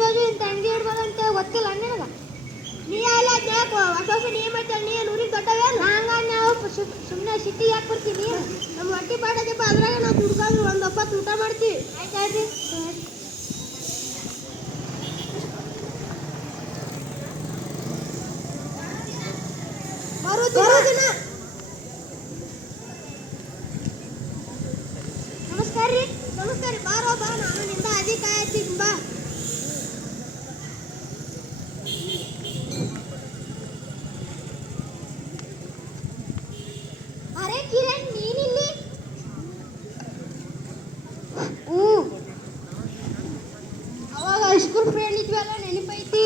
ಇಡ್ಬೋದು ಇಂಥ ಅಂಗಡಿ ಇಡ್ಬೋದು ಅಂತ ಗೊತ್ತಿಲ್ಲ ನಿನಗ. ನೀ ಎಲ್ಲ ಹೊಸ ಹೊಸ ನಿಯಮ ಐತಲ್ಲ, ನೀ ಊರಿಗೆ ದೊಡ್ಡವೇನು ಹಂಗ ನಾವು ಸುಮ್ಮನೆ ಸಿಟ್ಟಿಗೆ ಯಾಕೆ ಬರ್ತೀವಿ. ನಮ್ಮ ಹೊಟ್ಟಿ ಪಾಡದಪ್ಪ, ಅದ್ರಾಗ ನಾವು ದುಡ್ಕೊಂಡು ಒಂದು ಒಪ್ಪತ್ತು ಊಟ ಮಾಡ್ತೀವಿ. ಆಯ್ತಾಯ್ತು ಮರುದಿನ. ನಮಸ್ಕಾರ ರೀ. ನಮಸ್ಕಾರ ರೀ. ಬಾರೋ ಬಾ, ನಾನು ನಿಂದ ಅಧಿಕ ಆಯ್ತೀನಿ ಬಾ. ಅರೆ ಕಿರಣ್, ನೀನಿಲ್ಲಿ? ಅವಾಗ ಹೈಸ್ಕೂಲ್ ಫ್ರೆಂಡ್ ಇದ್ವಲ್ಲ, ನೆನಪೈತಿ?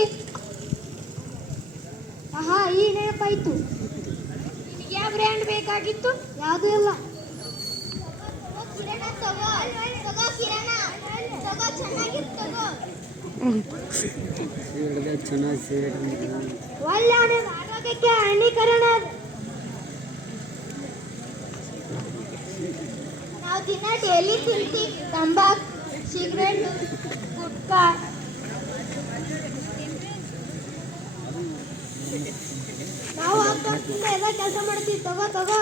ಆಹಾ, ಈ ನೆನಪಾಯ್ತು. ನಿನಗೆ ಯಾವ ಬ್ರ್ಯಾಂಡ್ ಬೇಕಾಗಿತ್ತು? ಯಾವುದೂ ಇಲ್ಲ. ಆರೋಗ್ಯಕ್ಕೆ ಹಾನಿಕರಣ. ನಾವು ದಿನ ಡೈಲಿ ತಿಂತೀವಿ ತಂಬಾಕು, ಸಿಗರೇಟ್, ಗುಟ್ಕಾ. ನಾವು ಆಗ್ತಿಂದ ಎಲ್ಲ ಕೆಲಸ ಮಾಡ್ತೀವಿ. ತಗೋ ತಗೋ.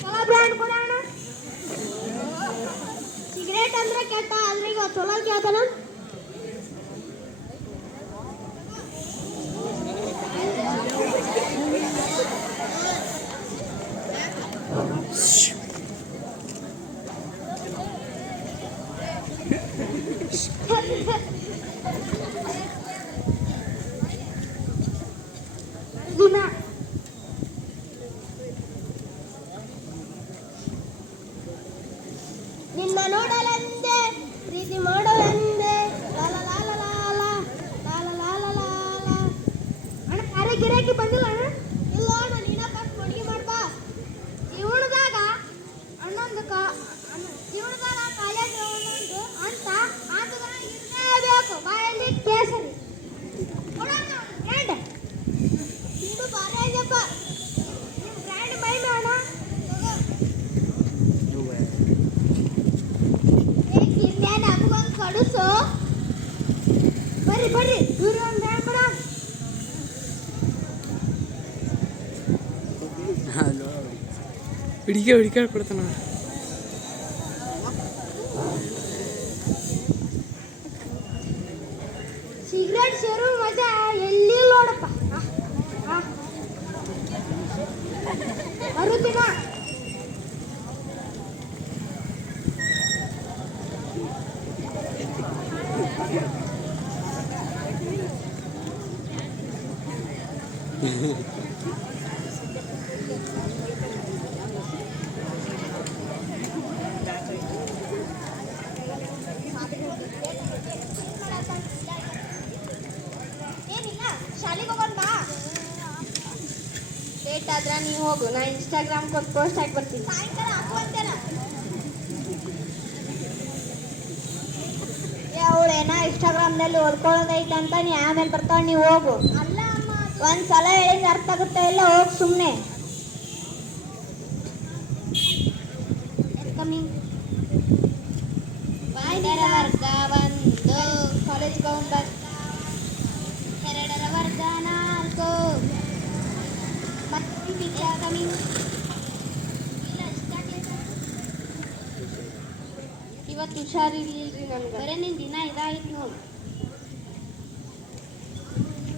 ಚಲೋ ಬ್ರ್ಯಾಂಡ್ ಕೊಡೋಣ. ಸಿಗರೇಟ್ ಅಂದ್ರೆ ಕೆಟ್ಟ, ಆದ್ರೆ ಈಗ ಚಲೋ ಕೇಳ್ತಾನ. ನಿನ್ನ ನೋಡಲೆಂದೆ ಪ್ರೀತಿ ಮಾಡಲೆಂದೆ ಲಾಲ ಲಾಲ ಲಾಲ ಲಾಲ ಲಾಲ ಲಾಲ. ಅಣ್ಣ ಯಾರೇ ಗಿರಾಕಿ ಬಂದಿಲ್ಲ ಅಣ್ಣ? ಇಲ್ಲ ಅಣ್ಣ, ನೀನ ಕಟ್ ಅಡುಗೆ ಮಾಡ್ಬಾ. ಜೀವನದಾಗ ಅಣ್ಣಂದು ಜೀವನದಾಗ ಕಾಲೇಜ್ ಒಂದೊಂದು ಅಂತ ಆತದ ಇರಲೇಬೇಕು. ಬಾಯಲ್ಲಿ ಕೇಸರಿ ಕೊಡೋಣ ಬ್ರ್ಯಾಂಡ್. ಇದು ಬಾರೇ ಇದೆಪ್ಪ ನಿಮ್ಮ ಬ್ರ್ಯಾಂಡ್ ಮೈ ಬೇಡ. ಕಡುಸು ಬರ್ರಿ ಬರ್ರಿ, ಇವ್ರು ಒಂದು ಬ್ರ್ಯಾಂಡ್ ಕೊಡ. ಹಿಡಿಕೆ ಕೊಡ್ತಾನ. ಸಿಗರೇಟ್ ಸೇರೋ ಮಜಾ ಎಲ್ಲಿ ನೋಡಪ್ಪ. ಮರುದಿನ. ಏನಿಲ್ಲ, ಶಾಲೆಗೆ ಹೋಗೋಣ ಬಾ. ಲೇಟ್ ಆದ್ರೆ ನೀವು ಹೋಗು, ನಾ ಇನ್ಸ್ಟಾಗ್ರಾಮ್ ಕೊಟ್ಟು ಪೋಸ್ಟ್ ಹಾಕಿ ಬರ್ತೀನಿ. ಸಾಯಂಕಾಲ ಹಾಕುವಂತೇನ ಅವಳೇನ ಇನ್ಸ್ಟಾಗ್ರಾಮ್ನಲ್ಲಿ ಓದ್ಕೊಳ್ಳೋದೈತೆ ಅಂತ ನೀ ಆಮೇಲೆ ಬರ್ತಾವ. ನೀವು ಹೋಗು. ಅಲ್ಲ ಅಮ್ಮ, ಒಂದ್ಸಲ ಹೇಳಿದ ಅರ್ಥ ಆಗುತ್ತೆ ಇಲ್ಲ, ಹೋಗಿ ಸುಮ್ಮನೆ. ಕಮಿಂಗ್. ಒಂದರ ವರ್ಗ ಒಂದು, ಕಾಲೇಜ್ ಹೋಗ್ಬರ್ತ. ಎರಡರ ವರ್ಗ ನಾಲ್ಕು. ಕಮಿಂಗ್. ಇವತ್ತು ಹುಷಾರಿರ್ಲಿಲ್ರಿ ನನ್ಗೆ. ಬರೀ ನಿನ್ನ ದಿನ ಇದಾಗಿತ್ತು ನೋಡಿ.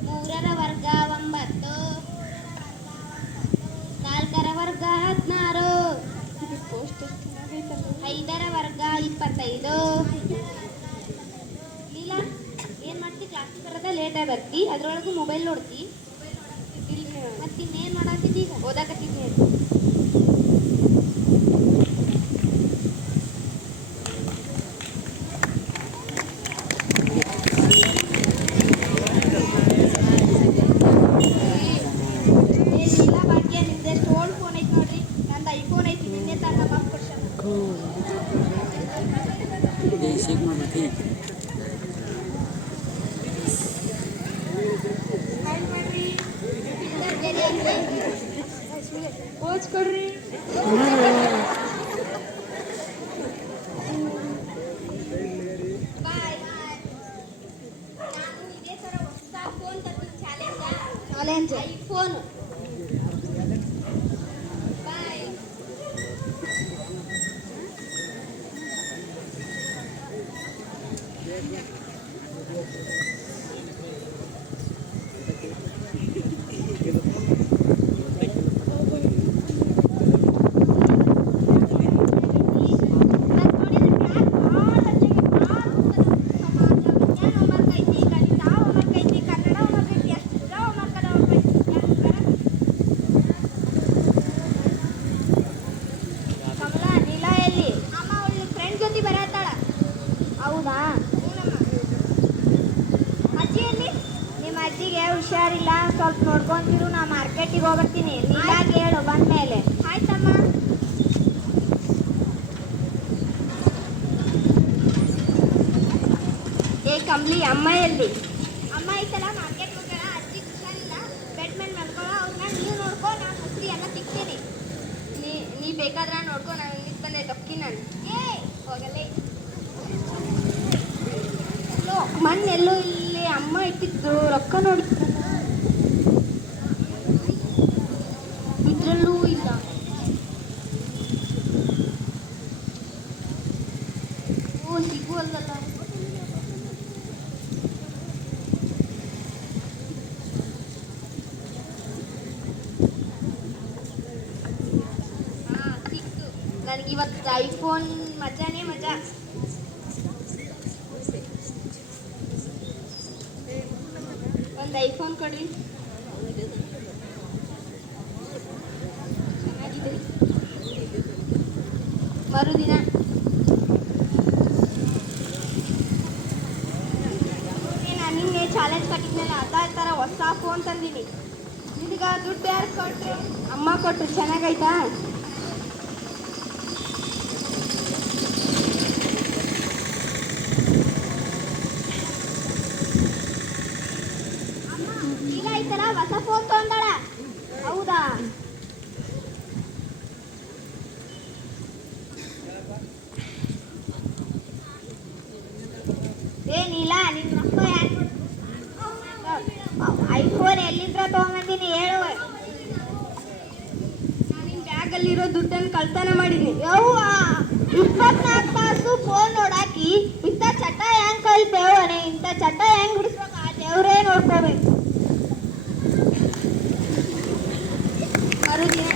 ಮೂರರ ವರ್ಗ 9, ನಾಲ್ಕರ ವರ್ಗ 16, ಐದರ ವರ್ಗ 25. ಲೀಲಾ ಏನು ಮಾಡ್ತಿ? ಕ್ಲಾಸಿಗೆ ಬರೋದ ಲೇಟಾಗಿ ಬರ್ತಿ, ಅದ್ರೊಳಗೆ ಮೊಬೈಲ್ ನೋಡ್ತಿ. ಮತ್ತೆ ಇನ್ನೇನು ಮಾಡಾಕತ್ತಿ? ಈಗ ಓದಾಕತ್ತಿದ್ನಿ. ಕೋಚ್ ಕೊಡ್ರಿ. Range iPhone. ಹೌದಾ? ಅಜ್ಜಿಯಲ್ಲಿ ನಿಮ್ಮ ಅಜ್ಜಿಗೆ ಹುಷಾರಿಲ್ಲ, ಸ್ವಲ್ಪ ನೋಡ್ಕೊಂತಿರು. ನಾ ಮಾರ್ಕೆಟಿಗೆ ಹೋಗ್ಬರ್ತೀನಿ. ನೀಲಾಗಿ ಹೇಳು ಬಂದ್ಮೇಲೆ. ಆಯ್ತಮ್ಮ. ಏ ಕಂಬ್ಲಿ, ಅಮ್ಮ ಎಲ್ಲಿ? ಅಮ್ಮ ಐತಲ್ಲ ಮಾರ್ಕೆಟ್ ಹೋಗ್ಯಾಳ. ಅಜ್ಜಿಗೆ ಹುಷಾರಿಲ್ಲ, ಬೆಡ್ ಮೇಲೆ ಮಲ್ಕೊಳ್ಳೋ. ಅವ್ರನ್ನ ನೀವು ನೋಡ್ಕೊ, ನಾನು ಮುಸ್ರಿ ಎಲ್ಲ ತಿಕ್ತೀನಿ. ನೀ ಬೇಕಾದ್ರೆ ನೋಡ್ಕೊ, ನಾನು ಇನ್ನಿಟ್ಟು ಬಂದೆ ತೊಕ್ಕಿ ನಾನು. ಏ ಹೋಗಲೇ ಮಣ್ಣೆಲ್ಲೋ ಇಲ್ಲಿ ಅಮ್ಮ ಇಟ್ಟಿದ್ದು ರೊಕ್ಕ ನೋಡಿ ಇದ್ರಲ್ಲೂ ಇಲ್ಲ. ಓ ಸಿಗುವಲ್ಲಲ್ಲ. ಹಾ ಸಿಕ್ತು. ನನಗಿವತ್ತು ಐಫೋನ್ ಮಜಾನೇ ಮಜಾ. ಒಂದು ಐಫೋನ್ ಕೊಡಿ. ಚೆನ್ನಾಗಿದೆ. ಮರುದಿನ ನಾನು ನಿನ್ನೆ ಚಾಲೆಂಜ್ ಕಟ್ಟಿದ್ಮೇಲೆ ಅದ ಥರ ಹೊಸ ಫೋನ್ ತಂದೀನಿ. ನಿನಗ ದುಡ್ಡು ಯಾರು ಕೊಟ್ಟರು? ಅಮ್ಮ ಕೊಟ್ಟರು. ಚೆನ್ನಾಗೈತಾ? ಇಲ್ಲ ಈ ಥರ ಹೊಸ ಫೋನ್ ತೊಗೊಂಡಾಳ. ಹೌದಾ? ಏನಿಲ್ಲ, ನಿನ್ನ ರೊಕ್ಕ ಯಾರು? ಐಫೋನ್ ಎಲ್ಲಿಂದ ತೊಗೊಂಬಂದಿನಿ ಹೇಳು. ನಿನ್ನ ಬ್ಯಾಗಲ್ಲಿರೋ ದುಡ್ಡನ್ನು ಕಳ್ತನ ಮಾಡೀನಿ. ಯವ್ವ, 24 ತಾಸು ಫೋನ್ ನೋಡಾಕಿ ಇಂಥ ಚಟ ಹೆಂಗ್ ಕಲ್ತೇವನೆ? ಇಂಥ ಚಟ ಹೆಂಗ್ ಬಿಡಿಸ್ಬೇಕು? ಆ ದೇವ್ರೇ ನೋಡ್ಕೋಬೇಕು. ಮರುದಿನ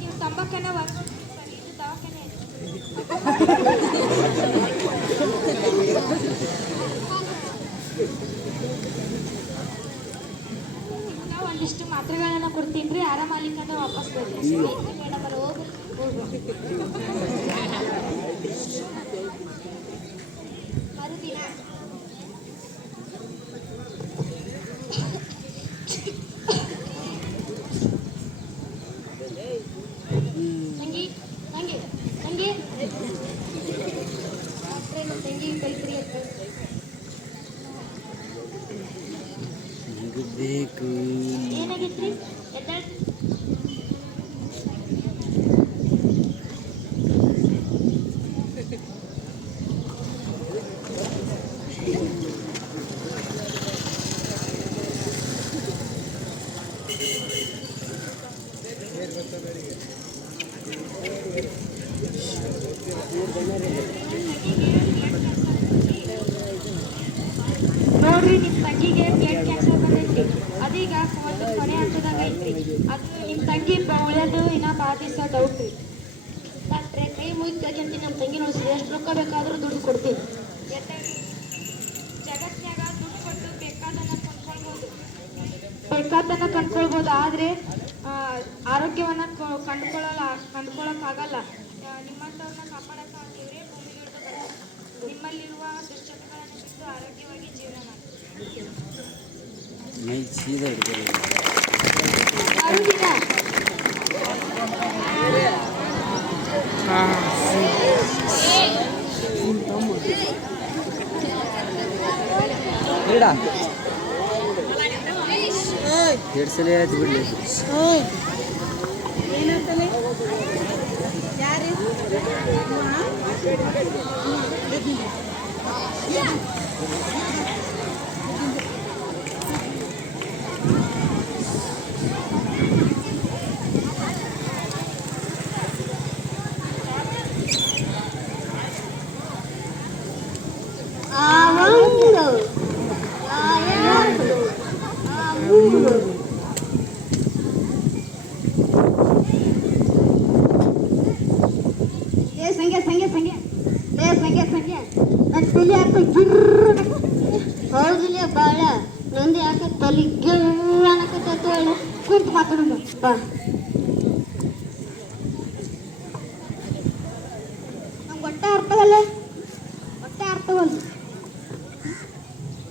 ನೀವು ತಂಬಾಕನ್ನ ಇದು ದವಾಖಾನೆ. ಒಂದಿಷ್ಟು ಮಾತ್ರೆಗಳನ್ನ ಕೊಡ್ತೀನಿ ರೀ, ಆರಾಮಾಲಿಕ್ಕಂದ್ರೆ ವಾಪಸ್ ಬರ್ತೀವಿ ಮೇಡಮ್. ಅಲ್ಲಿ ಹೋಗಿ ಮರುದಿನ ತಂಗಿ ತಂಗಿ ತಂಗಿ ತಂಗಿ ಕೈತ್ರಿ ಬೇಕು. ಏನಾಗಿತ್ರಿ? ಎದ್ದಾಳ. ನೋಡ್ರಿ, ನಿಮ್ಮ ತಂಗಿಗೆ ಬ್ಲಡ್ ಕ್ಯಾನ್ಸರ್ ಬಂದೈತಿ. ಅದೀಗ ಕೊನೆ ಹಂತದಾಗ ಐತ್ರಿ. ಅದು ನಿಮ್ಮ ತಂಗಿ ಉಳಿಯೋದು ಇನ್ನೂ ಭಾಳ ದಿವಸ ಡೌಟ್ ರೀ. ಡಾಕ್ಟ್ರೆ, ಕೈ ಮುಗಿದು ಕೇಳ್ಕೊಂತೀನಿ, ನಮ್ಮ ತಂಗಿ ನೋಡಿಸಿದ್ರೆ ಎಷ್ಟು ರೊಕ್ಕ ಬೇಕಾದರೂ ದುಡ್ಡು ಕೊಡ್ತೀವಿ. ಜಗತ್ತಿನಾಗ ದುಡ್ಡು ಕೊಟ್ಟು ಬೇಕಾದನ್ನ ಕಂಡ್ಕೊಳ್ಬೋದು, ಆದರೆ ಆರೋಗ್ಯವನ್ನು ಕಂಡ್ಕೊಳ್ಳೋಕ್ಕಾಗಲ್ಲ. ನಿಮ್ಮಂಥವ್ರನ್ನ ಕಾಪಾಡೋಕೆ ದೇವರೇ ಭೂಮಿಗಿಳಿದು ಬರ್ತಾರೆ. ನಿಮ್ಮಲ್ಲಿರುವ ದುಶ್ಚಟಗಳನ್ನು ಬಿಟ್ಟು ಆರೋಗ್ಯವಾಗಿ ಜೀವನ ಮಾಡಿ. ಮೈ ಸೀದಾ ಹಿಡ್ಕೊಳ್ಳಿ. ಎರಡು ಸಲ ಆಯ್ತು ಬಿಡಲಿ. ಹೌದಿಲ್ಲ ಬಾಳ ನಂದು ಯಾಕೆ ತಲೆ ಗಿರ್ರನಕತ್ತ ಕುಂತು ಮಾತಾಡೋದು ಬಾ. ನಮ್ಗೆ ಹೊಟ್ಟೆ ಅರ್ಥವಲ್ಲ, ಹೊಟ್ಟೆ ಅರ್ಥವಲ್ಲ.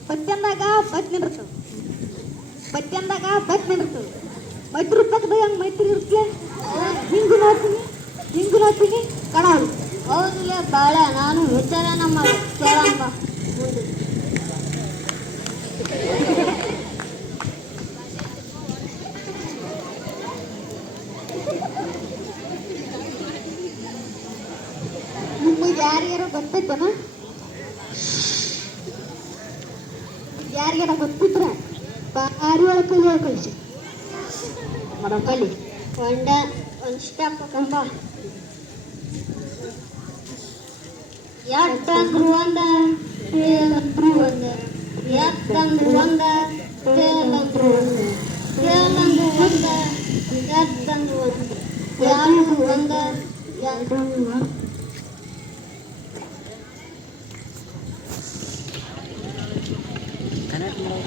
ಪತ್ಯಂದಾಗ ಬತ್ ನಿಂದಿರ್ತವೆ, ಪತ್ಯಂದಾಗ ಬತ್ ನಿಂದಿರ್ತವೆ. ಮೈತ್ರಿ ಪಕ್ಕದಾಗ ಹಂಗೆ ಮೈತ್ರಿ ಇರ್ತಲೆ, ಹಿಂಗು ನೋಡ್ತೀನಿ ಕಣಾಳು. ಹೌದಿಲ್ಲ ಬಾಳ ನಾನು ವಿಚಾರ ನಮ್ಮ ಕೇಳಂಬ ಮುಂದೆ. ನಿಮಗೆ ಯಾರಿಗಾರ ಗೊತ್ತೈತನ? ಯಾರಿಗಾರ ಗೊತ್ತಿದ್ರೆ ಭಾರಿ ಒಳಕಲ್ಲಿ ಹೇಳ್ಕಳಿಸಿ ಮರಕಲ್ಲಿ ಒಂದು ಸ್ಟೆಪ್ ಕಂಬ ಎಟ್ಟಂದ್ರು ಒಂದ ತೇಲಂದ್ರು ಒಂದ, ಎತ್ತಂದ್ರು ಒಂದ ತೇಲಂದ್ರು ಒಂದ, ತೇಲಂದ್ರು ಒಂದ ಎತ್ತಂದ್ರು ಒಂದ, ಯಾರು ಒಂದ ಯಾರು ಒಂದ. ಕನೆಕ್ಟ್ ಮಾಡೋ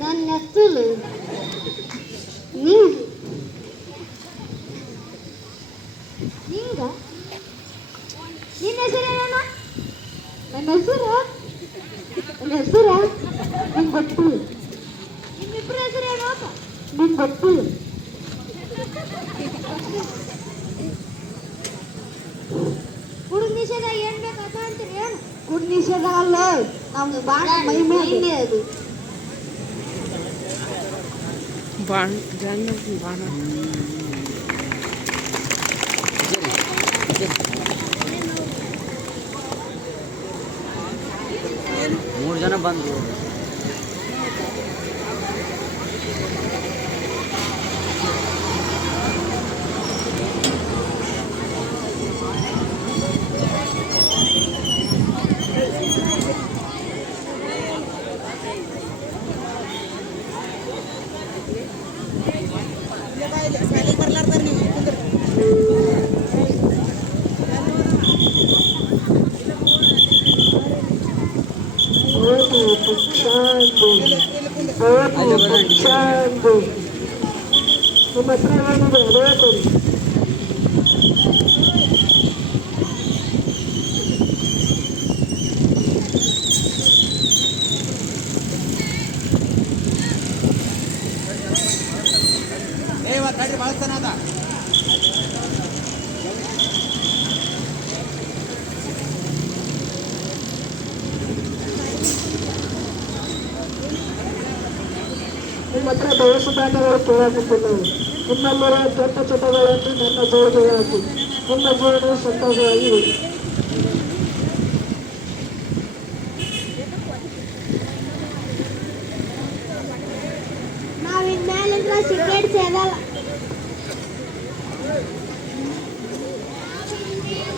ನನ್ನ ಹೆಸರು ನಿಂಗ ನಿಂಗ ನಿನ್ನ ಹೆಸರೇನ? ನನ್ನ ಹೆಸರು ನಿಂಗೆ ಗೊತ್ತು. ನಿಮ್ಮಿಬ್ಬರ ಹೆಸರೇನು? ನಿಂಗೆ ಗೊತ್ತು. ಕುಡಿದ ನಿಷೇಧ ಏನ್ ಬೇಕಾದ ಅಂತೀರಿ? ಏನು ಕುಡಿದ ನಿಷೇಧ ಅಲ್ಲ, ನಮ್ದು ಬಾಣ ಮೈಮೆ ಅದು. ಬಾಣ ಬಾಣ 3 ಜನ ಬಂದರು. ನಿಮ್ಮ ಹತ್ರ ದಯಸುದಾಟಗಳು ಕೇಳಾಗುತ್ತಿದ್ದವು. ನಿಮ್ಮಲ್ಲಿರುವ ಕೆಟ್ಟ ಚಟಗಳನ್ನು ನನ್ನ ಜೋಳಿಗೆ ಹಾಕಿ ನಿಮ್ಮ ಜೀವನ ಸಂತೋಷವಾಗಿ ಇರಿ. ನಾವ್ ಇನ್ಮೇಲಿಂದ ಸಿಗರೇಟ್ ಸೇದಲ್ಲ.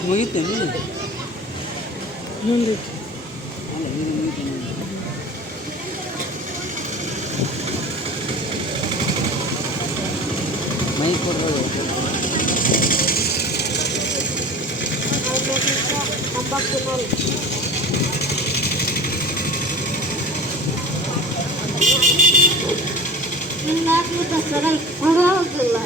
ಮುಗಿತೇನೆ ಮುಂದೆ ಮೈ ಕೊಡ್ಬೋದು. ನಿನ್ನ ಸರಿ ಹೋಗಿಲ್ಲ.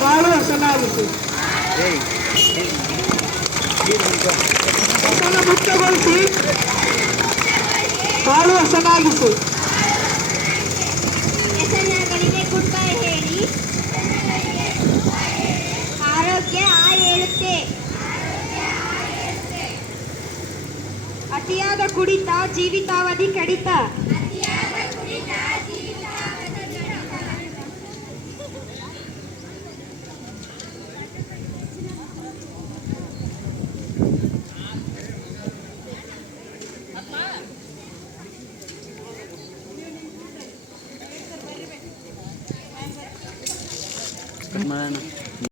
ಬಹಳ ಚೆನ್ನಾಗಿತ್ತು. ಮುಕ್ತಗೊಳಿಸಿ ಬಹಳ ಚೆನ್ನಾಗಿತ್ತು. ವ್ಯಸನಗಳಿಗೆ ಗುಡ್ ಬೈ ಹೇಳಿ ಆರೋಗ್ಯ ಹೇಳುತ್ತೆ. ಅತಿಯಾದ ಕುಡಿತ ಜೀವಿತಾವಧಿ ಕಡಿತ. ಮಾಡೋಣ.